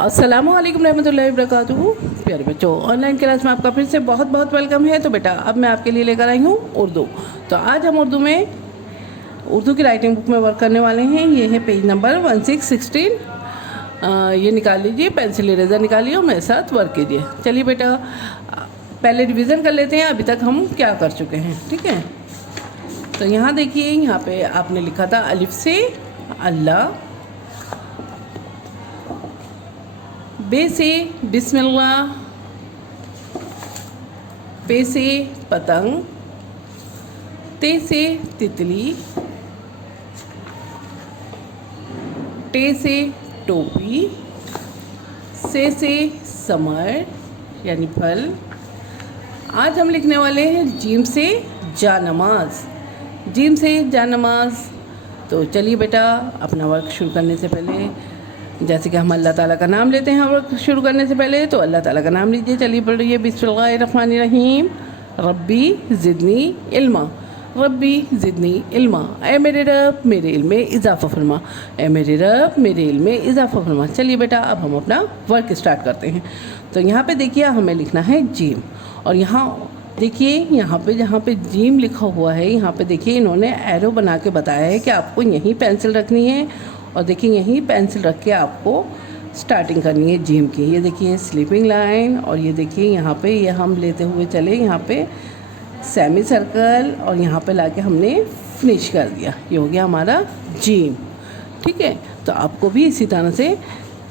अस्सलामुअलैकुम रहमतुल्लाहि वबरकातुहू। प्यारे बच्चों, ऑनलाइन क्लास में आपका फिर से बहुत बहुत वेलकम है। तो बेटा अब मैं आपके लिए लेकर आई हूँ उर्दू। तो आज हम उर्दू की राइटिंग बुक में वर्क करने वाले हैं। ये है पेज नंबर 1616। ये निकाल लीजिए, पेंसिल इरेज़र निकालिए और मेरे साथ वर्क कीजिए। चलिए बेटा पहले रिवीज़न कर लेते हैं अभी तक हम क्या कर चुके हैं। ठीक है, तो यहाँ देखिए, यहाँ पे आपने लिखा था अलिफ से अल्लाह, बे से बिस्मिल्लाह, पे से पतंग, ते से तितली, टे से टोपी, से समर यानी फल। आज हम लिखने वाले हैं जीम से जानमाज, जीम से जानमाज। तो चलिए बेटा अपना वर्क शुरू करने से पहले, जैसे कि हम अल्लाह ताला का नाम लेते हैं वर्क शुरू करने से पहले, तो अल्लाह ताला का नाम लीजिए। चलिए पढ़िए, बिस्मिल्लाहिर्रहमानिर्रहीम। रब्बी ज़िदनी इल्मा, रब्बी ज़िदनी इल्मा। ए मेरे रब मेरे इल्म में इजाफ़ा फरमा, ए मेरे रब मेरे इल्म में इजाफ़ा फरमा। चलिए बेटा अब हम अपना वर्क स्टार्ट करते हैं। तो यहाँ पे देखिए हमें लिखना है जीम, और यहाँ देखिए यहाँ पे जहाँ पे जीम लिखा हुआ है, यहाँ पे देखिए इन्होंने एरो बना के बताया है कि आपको यहीं पेंसिल रखनी है, और देखिए यहीं पेंसिल रख के आपको स्टार्टिंग करनी है जीम की। ये देखिए स्लीपिंग लाइन, और ये देखिए यहाँ पे ये हम लेते हुए चले यहाँ पे सेमी सर्कल, और यहाँ पे लाके हमने फिनिश कर दिया। ये हो गया हमारा जीम। ठीक है, तो आपको भी इसी तरह से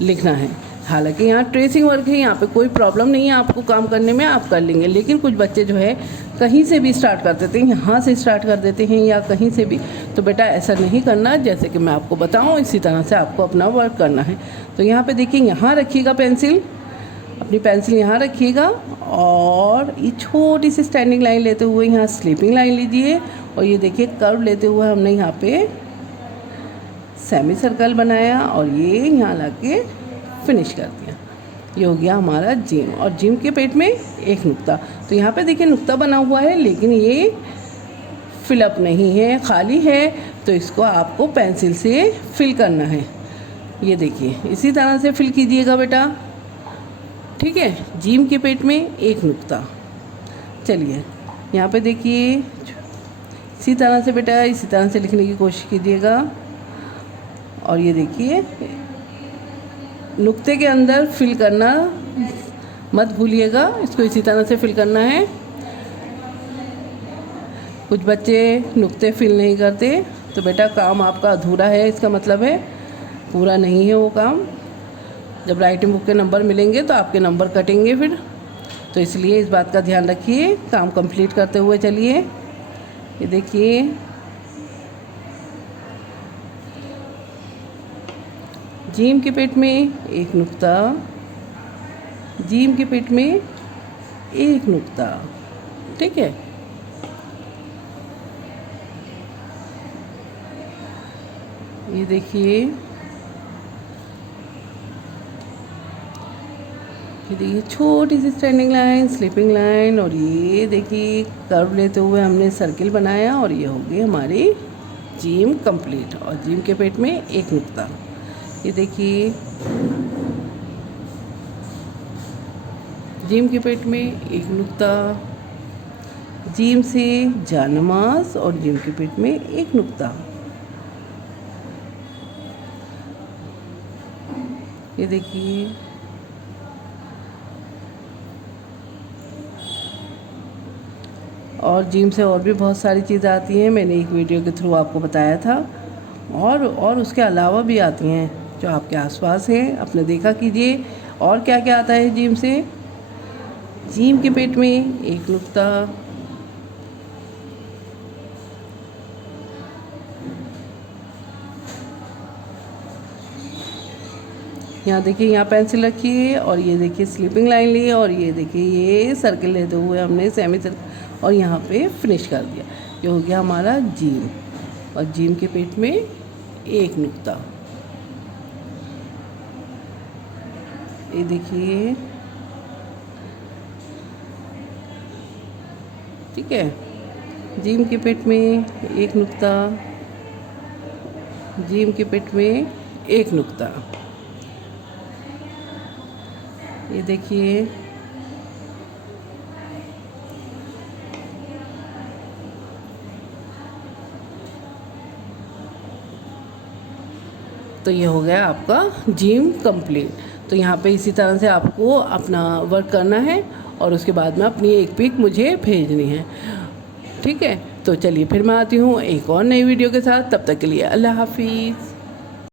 लिखना है। हालांकि यहाँ ट्रेसिंग वर्क है, यहाँ पे कोई प्रॉब्लम नहीं है आपको काम करने में, आप कर लेंगे। लेकिन कुछ बच्चे जो है कहीं से भी स्टार्ट कर देते हैं, यहाँ से स्टार्ट कर देते हैं या कहीं से भी। तो बेटा ऐसा नहीं करना, जैसे कि मैं आपको बताऊँ इसी तरह से आपको अपना वर्क करना है। तो यहाँ पे देखिए, यहाँ रखिएगा पेंसिल, अपनी पेंसिल यहाँ रखिएगा, और ये छोटी सी स्टैंडिंग लाइन लेते हुए यहाँ स्लीपिंग लाइन लीजिए, और ये देखिए कर्व लेते हुए हमने यहाँ पे सेमी सर्कल बनाया, और ये यहाँ ला के फिनिश कर दिया। ये हो गया हमारा जीम, और जीम के पेट में एक नुक्ता। तो यहाँ पे देखिए नुक्ता बना हुआ है, लेकिन ये फिलअप नहीं है, खाली है। तो इसको आपको पेंसिल से फिल करना है। ये देखिए इसी तरह से फिल कीजिएगा बेटा। ठीक है, जीम के पेट में एक नुक्ता। चलिए यहाँ पे देखिए इसी तरह से बेटा, इसी तरह से लिखने की कोशिश कीजिएगा। और ये देखिए नुक्ते के अंदर फिल करना मत भूलिएगा, इसको इसी तरह से फिल करना है। कुछ बच्चे नुक्ते फिल नहीं करते, तो बेटा काम आपका अधूरा है, इसका मतलब है पूरा नहीं है वो काम। जब राइटिंग बुक के नंबर मिलेंगे तो आपके नंबर कटेंगे फिर, तो इसलिए इस बात का ध्यान रखिए। काम कंप्लीट करते हुए चलिए। ये देखिए जीम के पेट में एक नुक्ता, जीम के पेट में एक नुक्ता। ठीक है, ये देखिए, ये देखिए छोटी सी स्टैंडिंग लाइन, स्लीपिंग लाइन, और ये देखिए कर्व लेते हुए हमने सर्किल बनाया, और ये हो गई हमारी जीम कंप्लीट। और जीम के पेट में एक नुक्ता। ये देखिए जीम के पेट में एक नुक्ता, जीम से जानमाज, और जीम के पेट में एक नुक्ता। ये देखिए और जीम से और भी बहुत सारी चीज़ें आती हैं, मैंने एक वीडियो के थ्रू आपको बताया था। और उसके अलावा भी आती हैं जो आपके आसपास हैं, अपने देखा कीजिए। और क्या क्या आता है जीम से? जीम के पेट में एक नुक्ता, यहाँ देखिए यहाँ पेंसिल रखी है, और ये देखिए स्लीपिंग लाइन ली, और ये देखिए ये सर्किल लेते हुए हमने सेमी सर्कल, और यहाँ पे फिनिश कर दिया। ये हो गया हमारा जीम, और जीम के पेट में एक नुक्ता। ये देखिए, ठीक है, जीम के पेट में एक नुक्ता, जीम के पेट में एक नुक्ता। ये देखिए, तो ये हो गया आपका जिम कंप्लीट। तो यहाँ पे इसी तरह से आपको अपना वर्क करना है और उसके बाद में अपनी एक पिक मुझे भेजनी है। ठीक है, तो चलिए फिर मैं आती हूँ एक और नई वीडियो के साथ। तब तक के लिए अल्लाह हाफिज़।